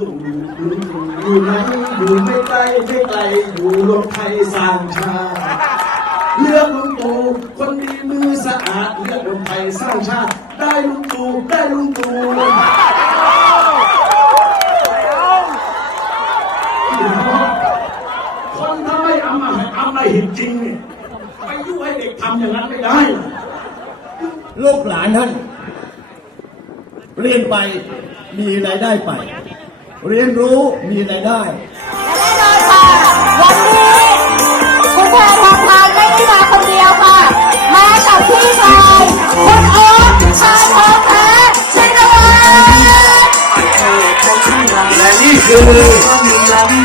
ตู่ลุงตู่อยู่ไหนอยู่ไม่ไกลไม่ไกลอยู่รวมไทยสร้างชาติเลือกลุงตู่คนดีมือสะอาดเลือกรวมไทยสร้างชาติ ได้ลุงตู่ได้ลุงตู่คนถ้าไม่เอามาเอามาหินจริงเนี่ยไปยุ่งให้เด็กทำอย่างนั้นไม่ได้ลูกหลานท่านเรียนไปมีรายได้ไป เรียนรู้มีรายได้แน่นอนค่ะ วันนี้คุณแพทองทานไม่ได้มาคนเดียวค่ะ มากับพี่ชายคุณโอ๊ตชายทองแท้ชินวัฒน์และนี่คือ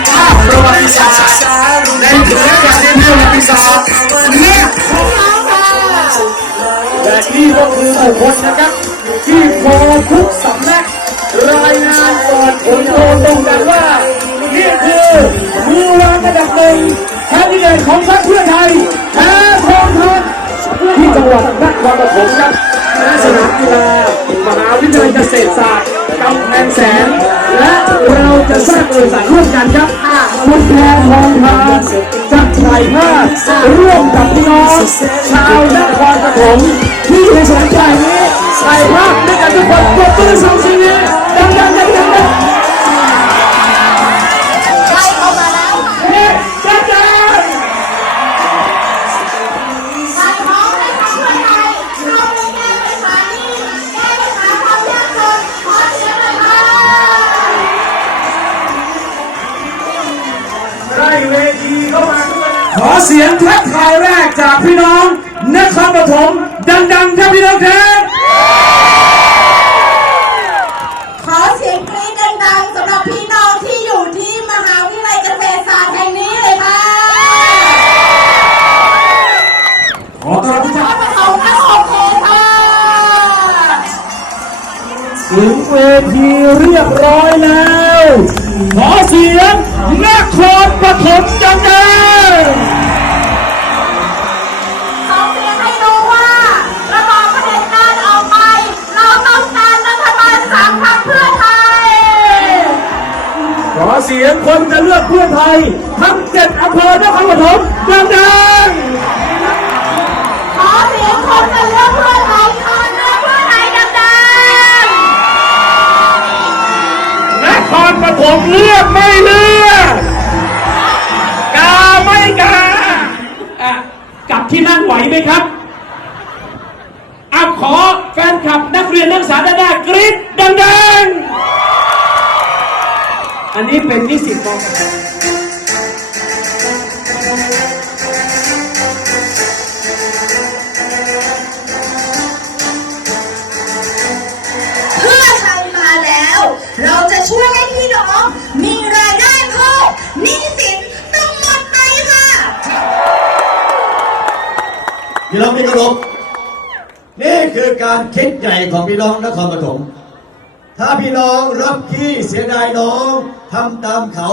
ภาพประวัติศาสตร์ในถึงการเรียนประวัติศาสตร์เนี่ยน้องค่ะและนี่ก็คือบุคคลนะครับ ที่โพทุกสำนักราย งานก่อนผลโพตรงกันว่า นี่คือมือวางระดับหนึ่งแคนดิเดตของพรรคเพื่อไทยแพ้ทองคำที่จังหวัดนครปฐมครับณสนามกีฬามหาวิทยาลัยเกษตรศาสตร์กำแพงแสน และเราจะสร้างบริษัทร่วมกันครับคุณแพรทองทานจักรชัยภาคร่วมกับพี่น้องชาวนครปฐมที่อยู่ในสนามกีฬานี้ใส่ภาพด้วยกันทุกคนปรบมือส่งสียงดังๆดังๆดังๆ ครปฐมดังๆครับพี่น้องครับขอเสียงกรี๊ดดังๆสำหรับพี่น้องที่อยู่ที่มหาวิทยาลัยเกษตรศาสตร์แห่งนี้เลยค่ะขอต้อนรับทุกขท่าอนปฐมและโอเคค่ะถึงเวทีเรียบร้อยแล้วขอเสียงนครปฐมดังๆข ขอเสียงคนจะเลือกเพื่อไทย ทั้งเจ็ดอำเภอนครปฐมดังขอเสียงคนจะเลือกเพื่อไทยคนเลือกเพื่อไทยดังๆนครปฐมเลือกไม่เลือกกาไม่กาอะกลับที่นั่งไหวไหมครับอะขอแฟนคลับนักเรียนนักศึกษาด้านหน้ากรี๊ดดังๆ อันนี้เป็นนิสิตมๆเพื่อไทยมาแล้ว เราจะช่วยให้พี่น้องมีรายได้เพิ่มหนี้สินต้องหมดไปค่ะพี่น้องที่เคารพนี่คือการคิดใหญ่ของพี่น้องนครปฐม ถ้าพี่น้องรับขี้เสียดายน้องทำตามเขา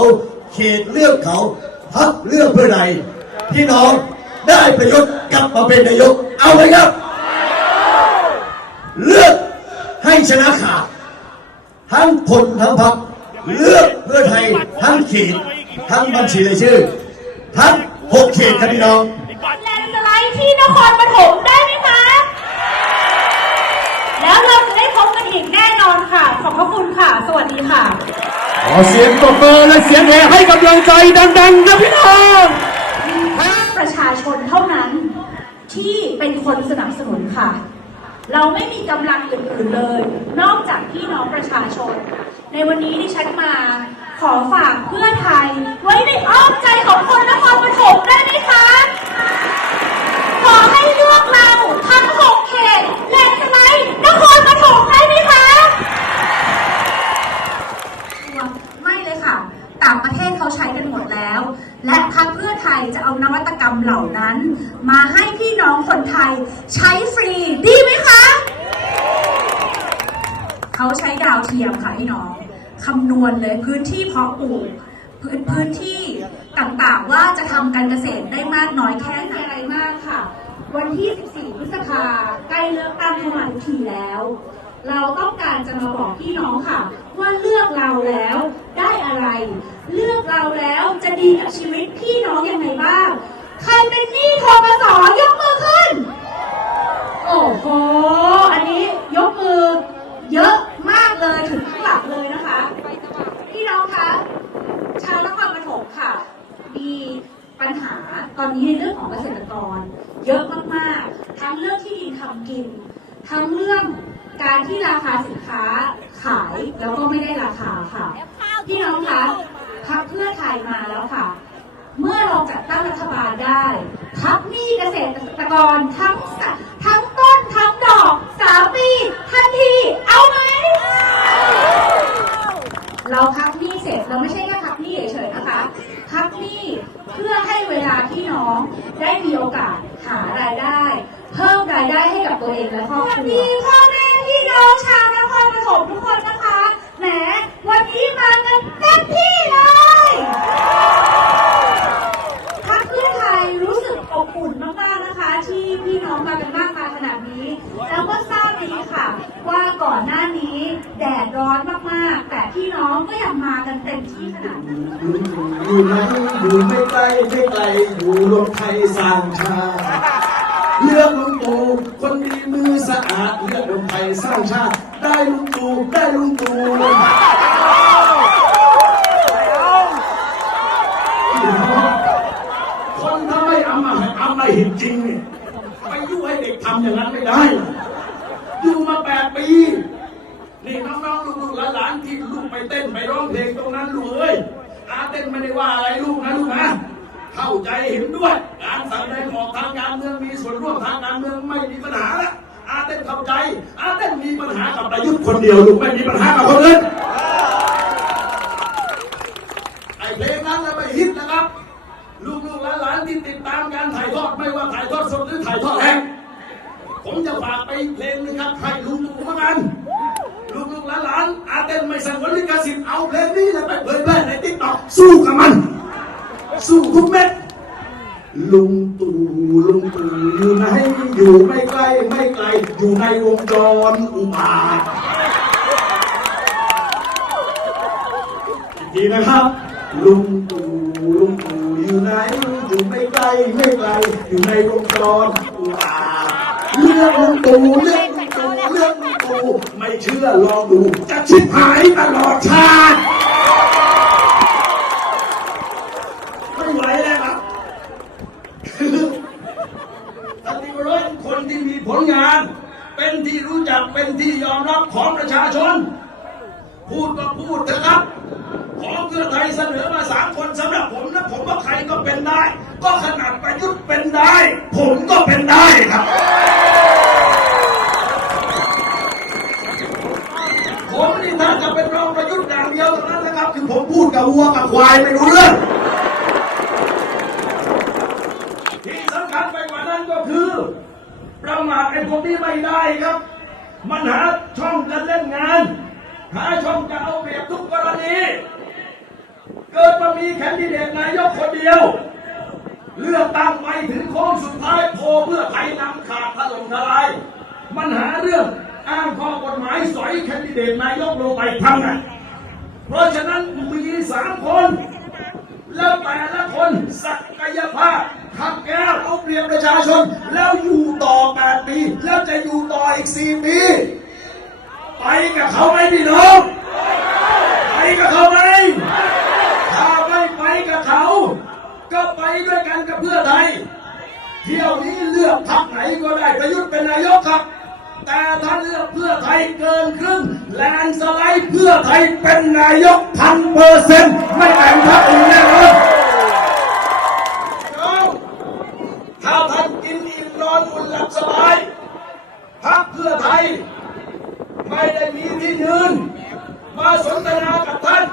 เขตเลือกเขาพักเลือกเพื่อใดพี่น้องได้ประโยชน์กลับมาเป็นนายก เอาไหมครับ เลือกให้ชนะขาดทั้งคนทั้งพักเลือกเพื่อไทยทั้งเขตทั้งบัญชีรายชื่อ ทั้งหกเขตครับพี่น้องแลนสไลด์ที่นครปฐมได้ไหมคะ แล้วเรา แน่นอนค่ะ ขอบพระคุณค่ะ สวัสดีค่ะ ขอเสียงตบมือและเสียงเฮให้กำลังใจดังๆนะพี่น้องภาคประชาชนเท่านั้น ที่เป็นคนสนับสนุนค่ะ เราไม่มีกำลังอื่นๆเลย นอกจากพี่น้องประชาชน ในวันนี้ดิฉันมา ขอฝากเพื่อไทย ไว้ในอ้อมใจของคนนครปฐมได้ไหมคะ มาให้พี่น้องคนไทยใช้ฟรีดีไหมคะ เขาใช้ดาวเทียมค่ะพี่น้องคำนวณเลยพื้นที่เพาะปลูกพื้นพื้นที่ต่างๆว่าจะทำการเกษตรได้มากน้อยแค่ไหนอะไรมากค่ะ วันที่ 14 พฤษภาใกล้เลือกตั้งข้มาทุกทีแล้ว เราต้องการจะมาบอกพี่น้องค่ะ ว่าเลือกเราแล้วได้อะไร เลือกเราแล้วจะดีกับชีวิตพี่น้องยังไงบ้าง เป็นหนี้ทกสยกมือขึ้น โอ้โห อันนี้ยกมือเยอะมากเลยถึงหลับเลยนะคะ พี่น้องคะ ชาวนครปฐมค่ะ มีปัญหาตอนนี้ในเรื่องของเกษตรกร เยอะมากๆ ทั้งเรื่องที่ดินทำกิน ทั้งเรื่องการที่ราคาสินค้าขายแล้วก็ไม่ได้ราคาค่ะ พี่น้องคะพักเพื่อไทยมาแล้วค่ะ เมื่อเราจัดตั้งรัฐบาลได้พักหนี้เกษตรกรทั้งสะทั้งต้นทั้งดอกสามปีทันทีเอาไหม เราพักหนี้เสร็จเราไม่ใช่แค่พักหนี้เฉยๆนะคะ พักหนี้เพื่อให้เวลาพี่น้องได้มีโอกาสหารายได้ เพิ่มรายได้ให้กับตัวเองและครอบครัวดีพ่อแม่พี่น้องชาวนครปฐมทุกคนนะคะแหมวันนี้มากันเต็มที่เลย พักเพื่อไทยรู้สึกอบอุ่นมากๆนะคะ ที่พี่น้องมากันมากมายขนาดนี้ แล้วก็ทราบดีค่ะ ว่าก่อนหน้านี้แดดร้อนมากๆ แต่พี่น้ องก็ยังมากันเต็มที่ขนาดนี้อยู่ไหนอยู่ไม่ไกลไม่ไกลอยู่รวมไทยสร้างชาติเลือกลุงตู่คนดีมือสะอาดเลือกรวมไทยสร้างชาติได้ลุงตู่ได้ลุงตู่คนถ้าไม่เอามาเอามาหินจริงเนี่ยไปยุ่ให้เด็กทำอย่างนั้นไม่ได้ อยู่มาแปดปี นี่น้องๆลูกๆหลานๆที่ลูกไปเต้นไปร้องเพลงตรงนั้นลูกเอ้ยอาเต้นไม่ได้ว่าอะไรลูกนะลูกนะเข้าใจเห็นด้วย การแสดงออกทางการเมืองมีส่วนร่วมทางการเมืองไม่มีปัญหาละอาเต้นเข้าใจ อาเต้นมีปัญหากับประยุทธ์คนเดียวลูกไม่มีปัญหากับคนอื่นไอเพลงนั้นนะไม่ฮิตนะครับลูกๆหลานๆที่ติดตามการถ่ายทอดไม่ว่าถ่ายทอดสดหรือถ่ายทอดแห้งผมจะฝากไปเพลงหนึงครับให้ลุ เอาเพลงนี้แล้วไปเผยแพร่ในติ๊กต็อกสู้กับมัน สู้ทุกเม็ดลุงตู่ลุงตู่อยู่ไหนอยู่ไม่ไกลไม่ไกล อยู่ในวงจรอุบาทอีนะครับ ลุงตู่ลุงตู่อยู่ไหนอยู่ไม่ไกลไม่ไกล อยู่ในวงจรอุบาทเลือกลุงตู่เลือกูไม่เชื่อลองดู จะชิบหายตลอดชาติไม่ไหวแล้วครับคือปฏิวัติคนที่มีผลงาน เป็นที่รู้จักเป็นที่ยอมรับของประชาชน พูดก็พูดเถอะครับ ของเพื่อไทยเสนอมาสามคนสำหรับผมนะผมว่าใครก็เป็นได้ ก็ขนาดประยุทธ์เป็นได้ ผมก็เป็นได้ครับ ผมนี่ถ้าจะเป็นรองประยุทธ์อย่างเดียวเท่านั้นนะครับ คือผมพูดกับวัวกับควายไม่รู้เรื่อง ที่สำคัญไปกว่านั้นก็คือ ประมาทไอ้พวกนี้ไม่ได้ครับ มันหาช่องจะเล่นงาน หาช่องจะเอาเปรียบทุกกรณี เกิดมามีแคนดิเดตนายกคนเดียว เลือกตั้งไปถึงโค้งสุดท้ายโพเพื่อไทยนำขาดถล่มทลาย มันหาเรื่องอ้างข้อกฎหมายสอยแคนดิเดตนายกลงไปทำไงเพราะฉะนั้นมีสามคน แล้วแต่ละคนศักยภาพ ขับแก้วเอาเปรียบประชาชน แล้วอยู่ต่อ8ปี แล้วจะอยู่ต่ออีก 4 ปี ไปกับเขาไหมพี่น้อง ไปกับเขาไหมถ้าไม่ไปกับเขา ก็ไปด้วยกันกับเพื่อไทยเที่ยวนี้เลือกพรรคไหนก็ได้ประยุทธ์เป็นนายกครับ แต่ถ้าเลือกเพื่อไทยเกินครึ่งแลนสไลด์เพื่อไทยเป็นนายกพันเปอร์เซ็นต์ไม่แบ่งพรรคอื่นแน่นอนเอาถ้าท่านกินอิ่มนอนอุ่น หลับสบายพรรคเพื่อไทย ไม่ได้มีที่ยืน มาสนทนากับท่าน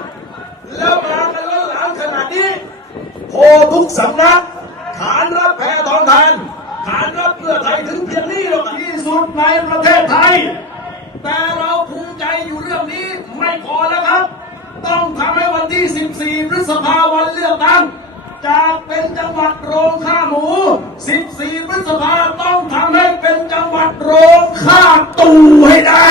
แล้วมากันล้นหลามขนาดนี้โพทุกสำนักขานรับแพทองทานขานรับเพื่อไทยถึงเพียงนี้หรอกที่สุดในประเทศไทย แต่เราภูมิใจอยู่เรื่องนี้ไม่พอแล้วครับ ต้องทำให้วันที่ 14 พฤษภาวันเลือกตั้ง จากเป็นจังหวัดโรงฆ่าหมู 14 พฤษภาต้องทำให้เป็นจังหวัดโรงฆ่าตูให้ได้